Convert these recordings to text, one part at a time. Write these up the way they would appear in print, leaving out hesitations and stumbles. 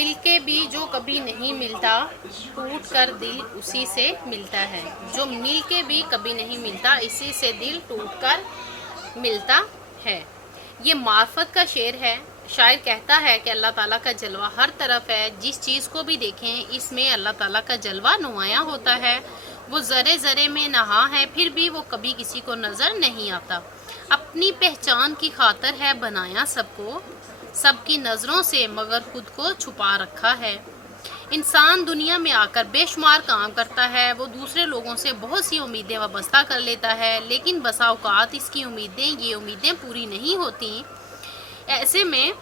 مل کے بھی جو کبھی نہیں ملتا، ٹوٹ کر دل اسی سے ملتا ہے۔ جو مل کے بھی کبھی نہیں ملتا، اسی سے دل ٹوٹ کر ملتا ہے۔ یہ معرفت کا شعر ہے۔ شاعر کہتا ہے کہ اللہ تعالیٰ کا جلوہ ہر طرف ہے، جس چیز کو بھی دیکھیں اس میں اللہ تعالیٰ کا جلوہ نمایاں ہوتا ہے۔ وہ ذرے ذرے میں نہاں ہے، پھر بھی وہ کبھی کسی کو نظر نہیں آتا۔ اپنی پہچان کی خاطر ہے بنایا سب کو، سب کی نظروں سے مگر خود کو چھپا رکھا ہے۔ انسان دنیا میں آ کر بے شمار کام کرتا ہے، وہ دوسرے لوگوں سے بہت سی امیدیں وابستہ کر لیتا ہے، لیکن بسا اوقات اس کی یہ امیدیں پوری نہیں ہوتی۔ ایسے میں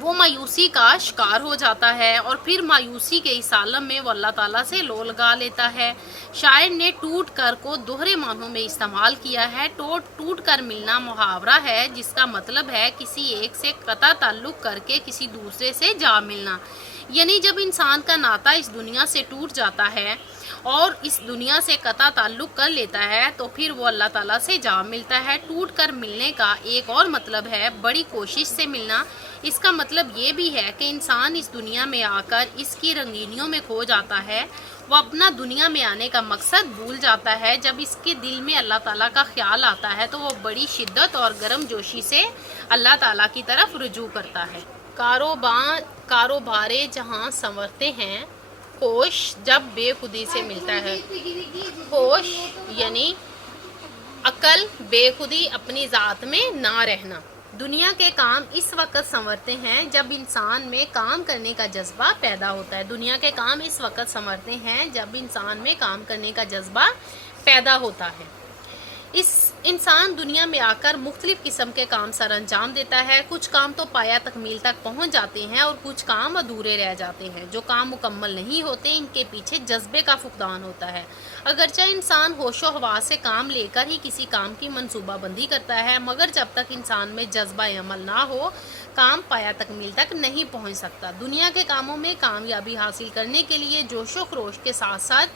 وہ مایوسی کا شکار ہو جاتا ہے اور پھر مایوسی کے اس عالم میں وہ اللہ تعالیٰ سے لو لگا لیتا ہے۔ شاعر نے ٹوٹ کر کو دوہرے معنوں میں استعمال کیا ہے۔ ٹوٹ کر ملنا محاورہ ہے، جس کا مطلب ہے کسی ایک سے قطع تعلق کر کے کسی دوسرے سے جا ملنا۔ یعنی جب انسان کا ناطہ اس دنیا سے ٹوٹ جاتا ہے اور اس دنیا سے قطع تعلق کر لیتا ہے تو پھر وہ اللہ تعالیٰ سے جا ملتا ہے۔ ٹوٹ کر ملنے کا ایک اور مطلب ہے بڑی کوشش سے ملنا۔ اس کا مطلب یہ بھی ہے کہ انسان اس دنیا میں آ کر اس کی رنگینیوں میں کھو جاتا ہے، وہ اپنا دنیا میں آنے کا مقصد بھول جاتا ہے۔ جب اس کے دل میں اللہ تعالیٰ کا خیال آتا ہے تو وہ بڑی شدت اور گرم جوشی سے اللہ تعالیٰ کی طرف رجوع کرتا ہے۔ کاروبارے جہاں سنورتے ہیں، ہوش جب بے خودی سے ملتا ہے۔ ہوش یعنی عقل، بے خودی، اپنی ذات میں نہ رہنا۔ دنیا کے کام اس وقت سنورتے ہیں جب انسان میں کام کرنے کا جذبہ پیدا ہوتا ہے۔ دنیا کے کام اس وقت سنورتے ہیں جب انسان میں کام کرنے کا جذبہ پیدا ہوتا ہے۔ انسان دنیا میں آ کر مختلف قسم کے کام سر انجام دیتا ہے۔ کچھ کام تو پایہ تکمیل تک پہنچ جاتے ہیں اور کچھ کام ادھورے رہ جاتے ہیں۔ جو کام مکمل نہیں ہوتے ان کے پیچھے جذبے کا فقدان ہوتا ہے۔ اگرچہ انسان ہوش و حواس سے کام لے کر ہی کسی کام کی منصوبہ بندی کرتا ہے، مگر جب تک انسان میں جذبہ عمل نہ ہو، کام پایہ تکمیل تک نہیں پہنچ سکتا۔ دنیا کے کاموں میں کامیابی حاصل کرنے کے لیے جوش و خروش کے ساتھ ساتھ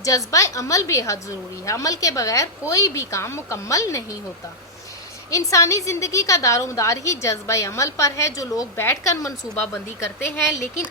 جذبہ عمل بے حد ضروری ہے۔ عمل کے بغیر کوئی بھی کام مکمل نہیں ہوتا۔ انسانی زندگی کا دار و مدار ہی جذبہ عمل پر ہے۔ جو لوگ بیٹھ کر منصوبہ بندی کرتے ہیں لیکن